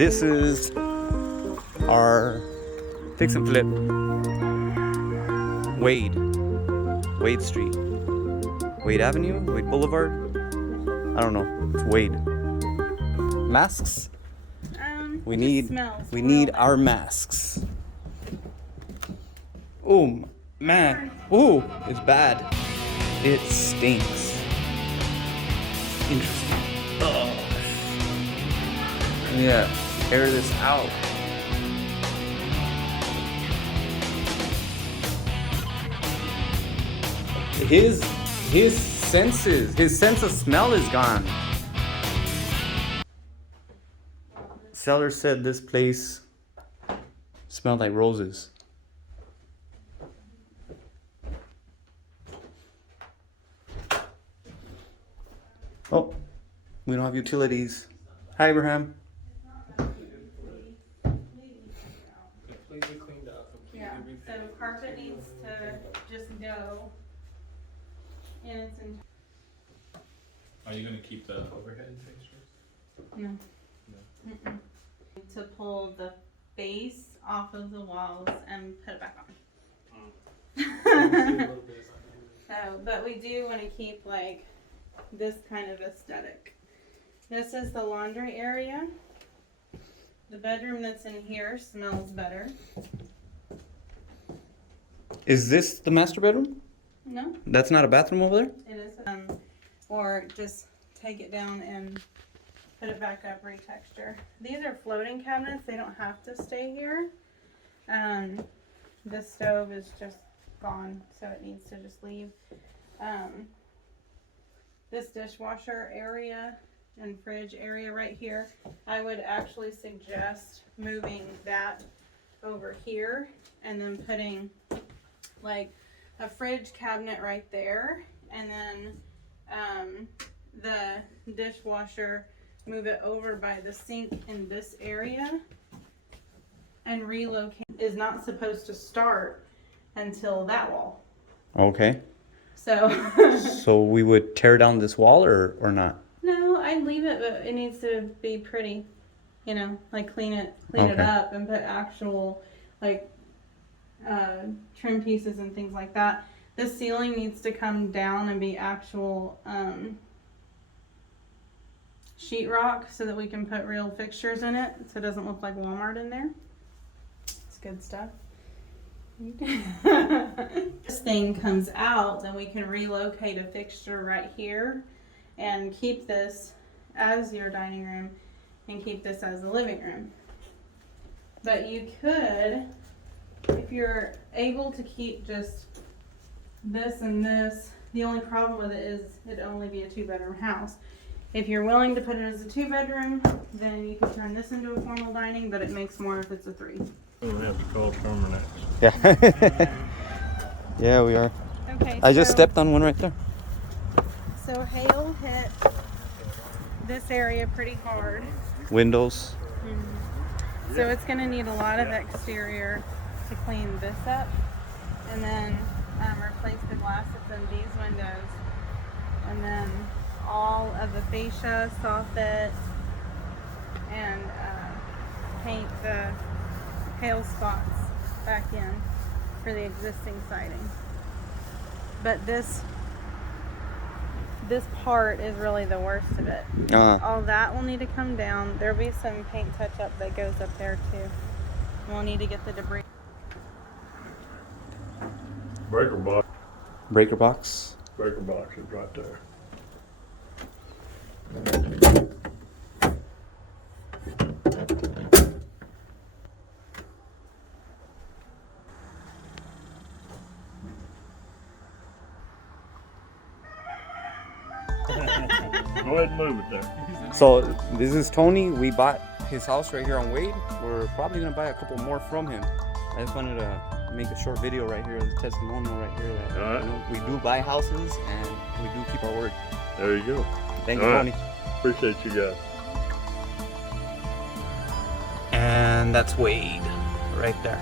This is our fix and flip. Wade Street. Wade Avenue? Wade Boulevard? I don't know. It's Wade. Masks? We need our masks. Oh man. Oh, it's bad. It stinks. Interesting. Ugh. Yeah, air this out. His sense of smell is gone. Seller said this place smelled like roses. Oh, we don't have utilities. Hi, Abraham. Completely cleaned up. Yeah, so carpet needs to just go in its entirety. Are you going to keep the overhead fixtures? No. To pull the face off of the walls and put it back on. So, but we do want to keep like this kind of aesthetic. This is the laundry area. The bedroom that's in here smells better. Is this the master bedroom? No, That's not a bathroom over there? it is. Or just take it down and put it back up, retexture. These are floating cabinets. They don't have to stay here. This stove is just gone, so it needs to just leave. This dishwasher area and fridge area right here, I would actually suggest moving that over here and then putting like a fridge cabinet right there, and then the dishwasher, move it over by the sink in this area, and relocate. Is not supposed to start until that wall. Okay. So So we would tear down this wall or not? no, I'd leave it, but it needs to be pretty, you know, like clean it Okay. up and put actual like trim pieces and things like that. This ceiling needs to come down and be actual sheetrock so that we can put real fixtures in it, so it doesn't look like Walmart in there. It's good stuff. This thing comes out, then we can relocate a fixture right here and keep this as your dining room and keep this as the living room. But you could, if you're able to keep just this and this, the only problem with it is it'd only be a 2-bedroom house. If you're willing to put it as a 2-bedroom, then you could turn this into a formal dining, but it makes more if it's a 3. We'll have to call Terminex. Yeah. Yeah, we are. Okay. I just stepped on one right there. So hail hit this area pretty hard. Windows. So it's going to need a lot of exterior to clean this up, and then replace the glass that's in these windows, and then all of the fascia, soffit, and paint the hail spots back in for the existing siding. But this part is really the worst of it. All that will need to come down. There'll be some paint touch up that goes up there too. We'll need to get the debris. Breaker box. Breaker box. Breaker box is right there. Go ahead and move it there. So this is Tony. We bought his house right here on Wade. We're probably gonna buy a couple more from him. I just wanted to make a short video right here, a testimonial right here that Alright. you know, we do buy houses and we do keep our word. There you go. Thank you, Alright. Tony. Appreciate you guys. And that's Wade right there.